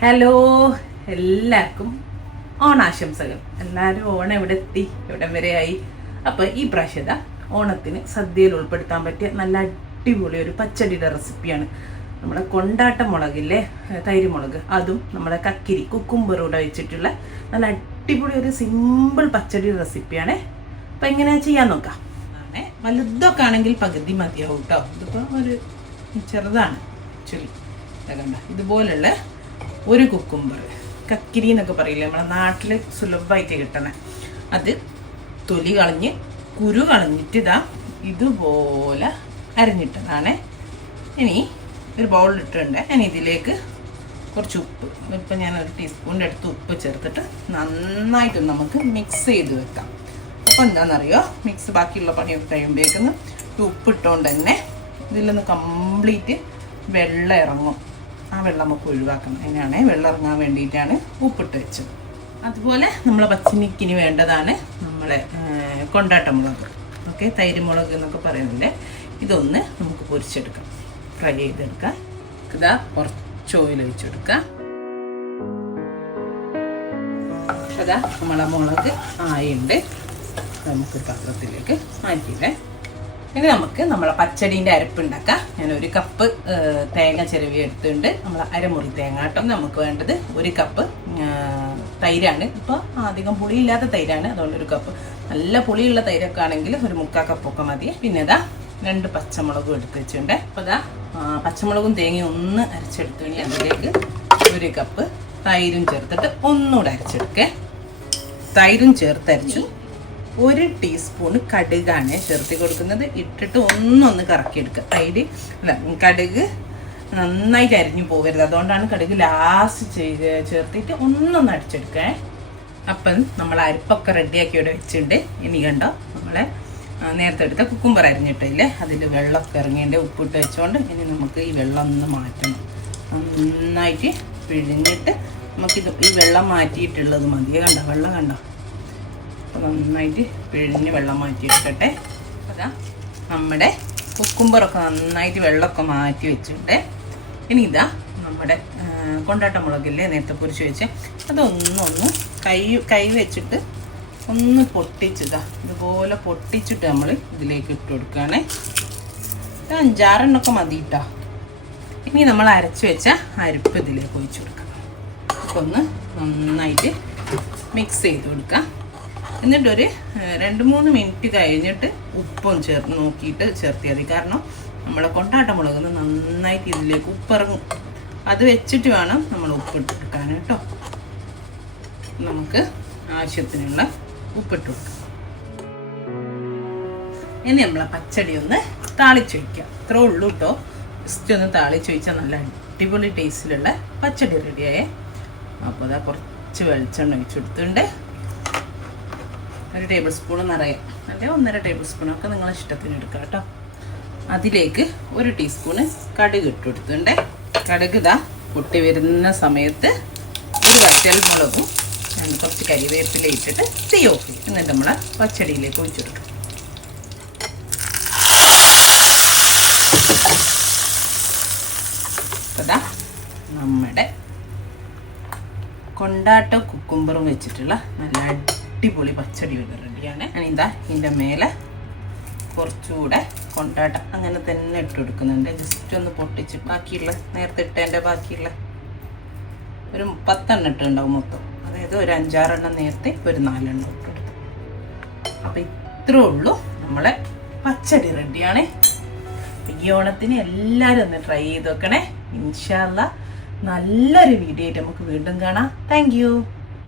Hello എല്ലാവർക്കും ഓണാശംസകൾ. എല്ലാവരും ഓണം എവിടെ എത്തി? എവിടം വരെ ആയി? അപ്പൊ ഈ പ്രാവശ്യത ഓണത്തിന് സദ്യയിൽ ഉൾപ്പെടുത്താൻ പറ്റിയ നല്ല അടിപൊളി ഒരു പച്ചടിയുടെ റെസിപ്പിയാണ്. നമ്മുടെ കൊണ്ടാട്ട മുളകില്ലേ? ഏഹ് തൈര് മുളക്. അതും നമ്മുടെ കക്കിരി കുക്കുംബറൂടെ വെച്ചിട്ടുള്ള നല്ല അടിപൊളി ഒരു സിമ്പിൾ പച്ചടി റെസിപ്പിയാണ്. അപ്പോൾ എങ്ങനെയാ ചെയ്യാൻ നോക്കാം? വലുതൊക്കെ ആണെങ്കിൽ പകുതി മതിയാവും കേട്ടോ ഇതിപ്പോ ഒരു ചെറുതാണ്. ചുരി ഇതുപോലുള്ള ഒരു കുക്കുംബർ കക്കിരി എന്നൊക്കെ പറയില്ലേ നമ്മുടെ നാട്ടിൽ സുലഭമായിട്ട് കിട്ടണ. അത് തൊലി കളഞ്ഞ് കുരു കളഞ്ഞിട്ട് ഇതാ ഇതുപോലെ അരിഞ്ഞിട്ടതാണ്. ഇനി ഒരു ബൗളിലിട്ടുണ്ട് ഞാൻ ഇതിലേക്ക് കുറച്ച് ഉപ്പ് ഇപ്പം ഞാൻ ഒരു ടീസ്പൂണിന്റെ അടുത്ത് ഉപ്പ് ചേർത്തിട്ട് നന്നായിട്ട് നമുക്ക് മിക്സ് ചെയ്ത് വെക്കാം. അപ്പോൾ എന്താണെന്നറിയോ മിക്സ് ബാക്കിയുള്ള പണിയൊക്കെ കഴിയുമ്പോഴേക്കൊന്ന് ഉപ്പിട്ടുകൊണ്ട് തന്നെ ഇതിലൊന്ന് കംപ്ലീറ്റ് വെള്ളം ഇറങ്ങും. ആ വെള്ളം നമുക്ക് ഒഴിവാക്കണം. അതിനാണ് വെള്ളം ഇറങ്ങാൻ വേണ്ടിയിട്ടാണ് ഉപ്പിട്ട് വെച്ചത്. അതുപോലെ നമ്മളെ പച്ചനിക്കിന് വേണ്ടതാണ് നമ്മളെ കൊണ്ടാട്ടമുളക് കൊണ്ടാട്ട മുളക്. ഓക്കെ തൈര് മുളക് എന്നൊക്കെ പറയുന്നുണ്ട്. ഇതൊന്ന് നമുക്ക് പൊരിച്ചെടുക്കാം. ഫ്രൈ ചെയ്തെടുക്കാം. ഇതാ കുറച്ച് ഓയിൽ ഒഴിച്ചെടുക്കാം അതാ നമ്മളെ മുളക് ആയുണ്ട്. നമുക്ക് പാത്രത്തിലേക്ക് മാറ്റിയില്ലേ ഇനി നമുക്ക് നമ്മളെ പച്ചടീന്റെ അരപ്പ് ഉണ്ടാക്കാം. ഞാൻ ഒരു കപ്പ് തേങ്ങ ചിരവി എടുത്തിട്ടുണ്ട്. നമ്മൾ അരമുറി തേങ്ങ കേട്ടോ. നമുക്ക് വേണ്ടത് ഒരു കപ്പ് തൈരാണ്. ഇപ്പോൾ അധികം പുളിയില്ലാത്ത തൈരാണ്. അതുകൊണ്ട് ഒരു കപ്പ്. നല്ല പുളിയുള്ള തൈരൊക്കെ ആണെങ്കിൽ ഒരു മുക്കാൽ കപ്പൊക്കെ മതി. പിന്നെ ഇതാ രണ്ട് പച്ചമുളകും എടുത്ത് വെച്ചിട്ടുണ്ട്. അപ്പോൾ ഇതാ പച്ചമുളകും തേങ്ങയും ഒന്ന് അരച്ചെടുത്തു കഴിഞ്ഞാൽ അതിലേക്ക് ഒരു കപ്പ് തൈരും ചേർത്തിട്ട് ഒന്നുകൂടെ അരച്ചെടുക്കേ. തൈരും ചേർത്തരച്ചു. ഒരു ടീസ്പൂൺ കടുകാണ് ചേർത്തി കൊടുക്കുന്നത്. ഇട്ടിട്ട് ഒന്നൊന്ന് കറക്കിയെടുക്കുക. അതിൽ കടുക് നന്നായിട്ട് അരിഞ്ഞു പോകരുത്. അതുകൊണ്ടാണ് കടുക് ലാസ്റ്റ് ചേർത്തിട്ട് ഒന്നൊന്ന് അടിച്ചെടുക്കേ അപ്പം നമ്മൾ അരിപ്പൊക്കെ റെഡിയാക്കി ഇവിടെ വെച്ചിട്ടുണ്ട്. ഇനി കണ്ടോ നമ്മളെ നേരത്തെ എടുത്ത കുക്കുംബർ അരിഞ്ഞിട്ടില്ലേ? അതിൽ വെള്ളമൊക്കെ ഇറങ്ങിയിട്ട് ഉപ്പിട്ട് വെച്ചുകൊണ്ട് ഇനി നമുക്ക് ഈ വെള്ളം ഒന്ന് മാറ്റണം. നന്നായിട്ട് പിഴിഞ്ഞിട്ട് നമുക്കിത് ഈ വെള്ളം മാറ്റിയിട്ടുള്ളത് മതിയെ കണ്ടോ വെള്ളം കണ്ടോ? നന്നായിട്ട് പിഴിഞ്ഞ് വെള്ളം മാറ്റിയെടുക്കട്ടെ. അതാ നമ്മുടെ കുക്കുംബറൊക്കെ നന്നായിട്ട് വെള്ളമൊക്കെ മാറ്റി വെച്ചിട്ടുണ്ട്. ഇനി ഇതാ നമ്മുടെ കൊണ്ടാട്ട മുളകില്ലേ നേരത്തെ പൊരിച്ച് വെച്ച്. അതൊന്നൊന്ന് കൈ കൈ വെച്ചിട്ട് ഒന്ന് പൊട്ടിച്ചിതാ ഇതുപോലെ പൊട്ടിച്ചിട്ട് നമ്മൾ ഇതിലേക്ക് ഇട്ട് കൊടുക്കുകയാണേ. ഇത് അഞ്ചാറെണ്ണമൊക്കെ മതി കേട്ടോ ഇനി നമ്മൾ അരച്ച് വെച്ച അരിപ്പ് ഇതിലേക്ക് ഒഴിച്ചു കൊടുക്കാം. ഒന്ന് നന്നായിട്ട് മിക്സ് ചെയ്ത് കൊടുക്കാം. എന്നിട്ടൊരു രണ്ട് മൂന്ന് മിനിറ്റ് കഴിഞ്ഞിട്ട് ഉപ്പും ചേർ നോക്കിയിട്ട് ചേർത്തിയാൽ മതി. കാരണം നമ്മളെ കൊണ്ടാട്ട മുളക് നന്നായിട്ട് ഇതിലേക്ക് ഉപ്പിറങ്ങും. അത് വെച്ചിട്ട് വേണം നമ്മൾ ഉപ്പ് കൊടുക്കാൻ കേട്ടോ. നമുക്ക് ആവശ്യത്തിനുള്ള ഉപ്പിട്ട് കൊടുക്കാം. ഇനി നമ്മളെ പച്ചടി ഒന്ന് താളിച്ച് വയ്ക്കാം ഇത്രേ ഉള്ളൂ കേട്ടോ ജസ്റ്റ് ഒന്ന് താളിച്ച് വെച്ചാൽ നല്ല അടിപൊളി ടേസ്റ്റിലുള്ള പച്ചടി റെഡിയായേ അപ്പോൾ അതാ കുറച്ച് വെളിച്ചെണ്ണ ഒഴിച്ചു കൊടുത്തിട്ടുണ്ട്. ഒരു ടേബിൾ സ്പൂൺ നിറയെ അല്ലെങ്കിൽ ഒന്നര ടേബിൾ സ്പൂണൊക്കെ നിങ്ങൾ ഇഷ്ടത്തിന് എടുക്കാം കേട്ടോ. അതിലേക്ക് ഒരു ടീസ്പൂണ് കടുക് ഇട്ട് കൊടുത്തുണ്ട് കടുക് ഇതാ പൊട്ടി വരുന്ന സമയത്ത് ഒരു വറ്റൽ മുളകും കുറച്ച് കരിവേപ്പില ഇട്ടിട്ട് തീ ഓഫ് എന്നിട്ട് നമ്മൾ പച്ചടിയിലേക്ക് ഒഴിച്ചു കൊടുക്കും. അതാ നമ്മുടെ കൊണ്ടാട്ട കുക്കുംബറും വെച്ചിട്ടുള്ള നല്ല അടിപൊളി പച്ചടി ഇവിടെ റെഡിയാണ്. ഇതാ ഇതിന്റെ മേലെ കുറച്ചുകൂടെ കൊണ്ടാട്ടം അങ്ങനെ തന്നെ ഇട്ട് കൊടുക്കുന്നുണ്ട്. ജസ്റ്റ് ഒന്ന് പൊട്ടിച്ച് ബാക്കിയുള്ള നേരത്തെ ഇട്ടതിന്റെ ബാക്കിയുള്ള ഒരു പത്തെണ്ണം ഇട്ടുണ്ടാവും മൊത്തം. അതായത് ഒരു അഞ്ചാറെണ്ണം നേരത്തെ ഒരു നാലെണ്ണം ഇട്ടെടുത്തു അപ്പം ഇത്രേ ഉള്ളൂ നമ്മളെ പച്ചടി റെഡിയാണ്. ഈ ഓണത്തിന് എല്ലാവരും ഒന്ന് ട്രൈ ചെയ്ത് നോക്കണേ. ഇൻഷാല്ല നല്ലൊരു വീഡിയോ ആയിട്ട് നമുക്ക് വീണ്ടും കാണാം. താങ്ക്